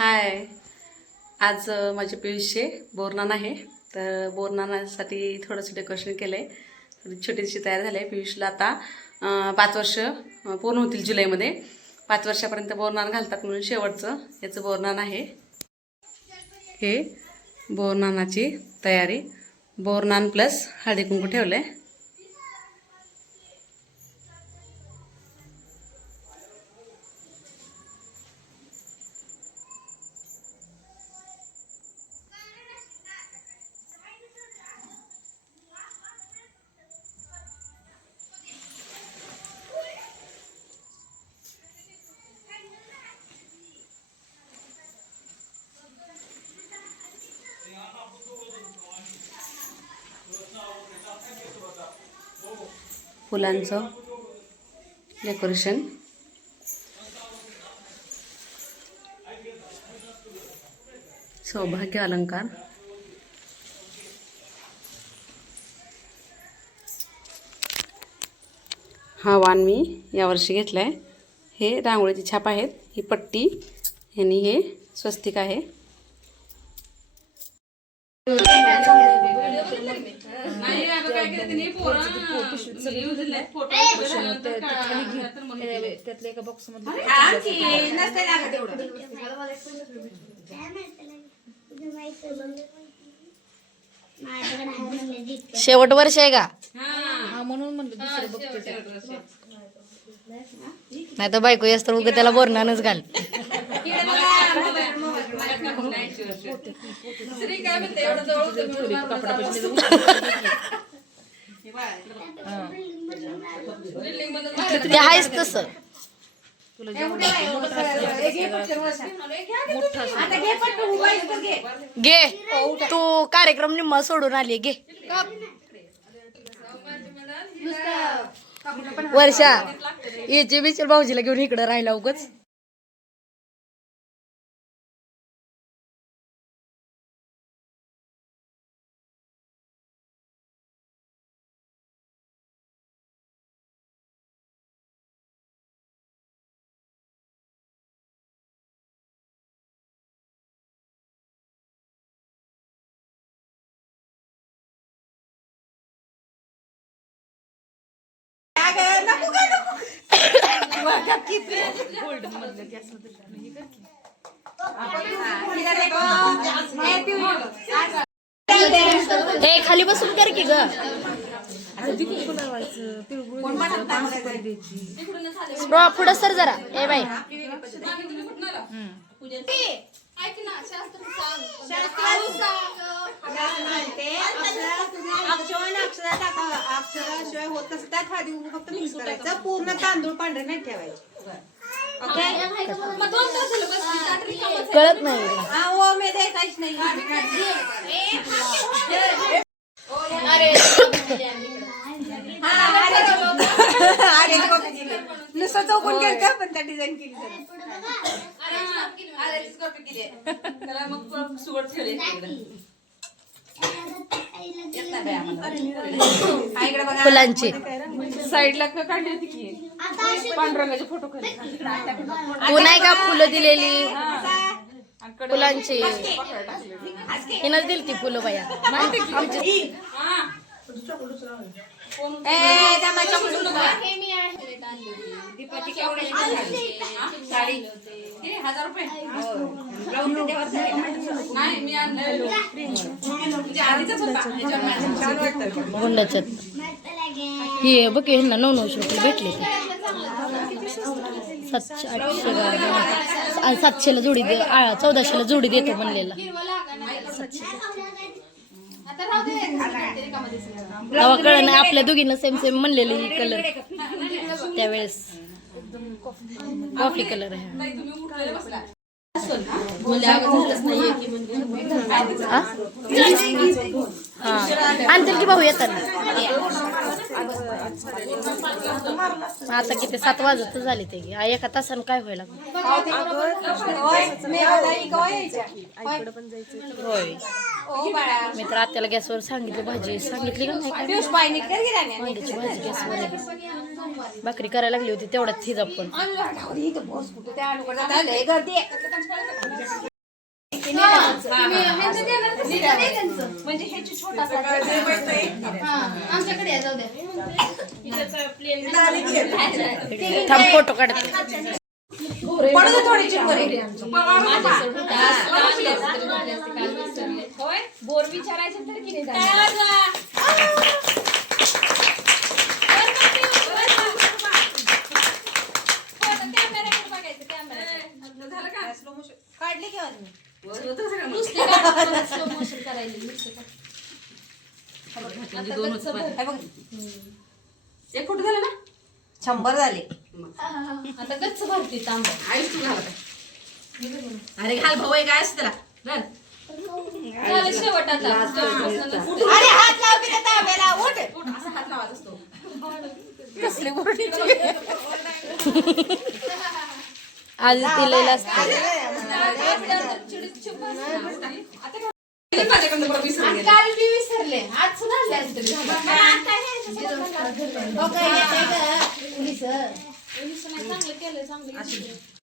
हाय. आज माझे पियुषचे बोरनान आहे. तर बोरनासाठी थोडंसं डेकोरेशन केलं आहे. थोडी छोटीशी तयार झाली आहे. पियुषला आता 5 वर्ष पूर्ण होतील जुलैमध्ये. 5 वर्षापर्यंत बोरनान घालतात म्हणून शेवटचं याचं बोरनान आहे. हे बोरनानाची तयारी. बोरनान प्लस हळदी कुंकू ठेवलं आहे. फुलांचं डेकोरेशन. सौभाग्य अलंकार. हा वाण मी यावर्षी घेतला आहे. हे रांगोळीची छाप आहेत. ही पट्टी आणि हे स्वस्तिक आहे. शेवट वर्ष आहे का म्हणून म्हणलं दुसरं बघतो. नाही तर बायको येस तर उगा त्याला बोरणानच घाल. ते आहेच तस. घे तू कार्यक्रम निम्मा सोडून आली. घे वर्षा याची बिचल भाऊजीला घेऊन इकडं राहिला उगच. हे खाली बसून कर की ग. पुढं सर जरा. ए बाई अक्षराशिवाय होत नसतं. त्यात हळदी कुंकू फक्त मिक्स करायचं. पूर्ण तांदूळ पांढरे नाही ठेवायचे. कळत नाही. नुसतं चौकून केलं पण त्या डिझाईन केली. फुलांची साईडला काढली होती की पांडुरंगाचे फोटो खाली. तू नाही का फुलं दिलेली फुलांची हिनच दिली ती फुलं बाया. गुंडाच्यात हे बघ ह्यांना 900 रुपये भेटले. 700-800 जोडी 1400 जोडी देतो म्हणलेला. तेव्हा कळलं नाही आपल्या दोघींना सेम म्हणलेले ही कलर त्यावेळेस. कॉफी कलर आहे. आणतील की भाऊ येतात. आता किती 7 वाजत झाले ते. एका तासानं काय व्हायला. होय मी तर आत्याला गॅसवर सांगितलं. भाजी सांगितली का नाही. वांग्याची भाजी गॅसवर. भाकरी करायला लागली होती तेवढ्यात थिजा पण. म्हणजे ह्याची छोटासा आमच्याकडे या, जाऊ द्या. थांब फोटो काढते पडू दे थोडी चिंबोरी. होय बोर विचारायचं तर की नाही काढली की आज मी. हे बघ, एक फोटो झाला ना 100 झाले. आता गच्च भरती तांबा आईस तू घालत अरे घाल भाऊ एक आईस त्याला घाल. झालं शेवट आता अरे हात लाव की त्या तांब्याला, उठ. असा हात लावायचा असतो. आज दिलेला असतं माझ्याकडनं बरं विसरून गेले. काल मी विसरले, आज सुद्धा आणले असते. हो काय, येतंय का? पोलीस. चांगलं केलं चांगलं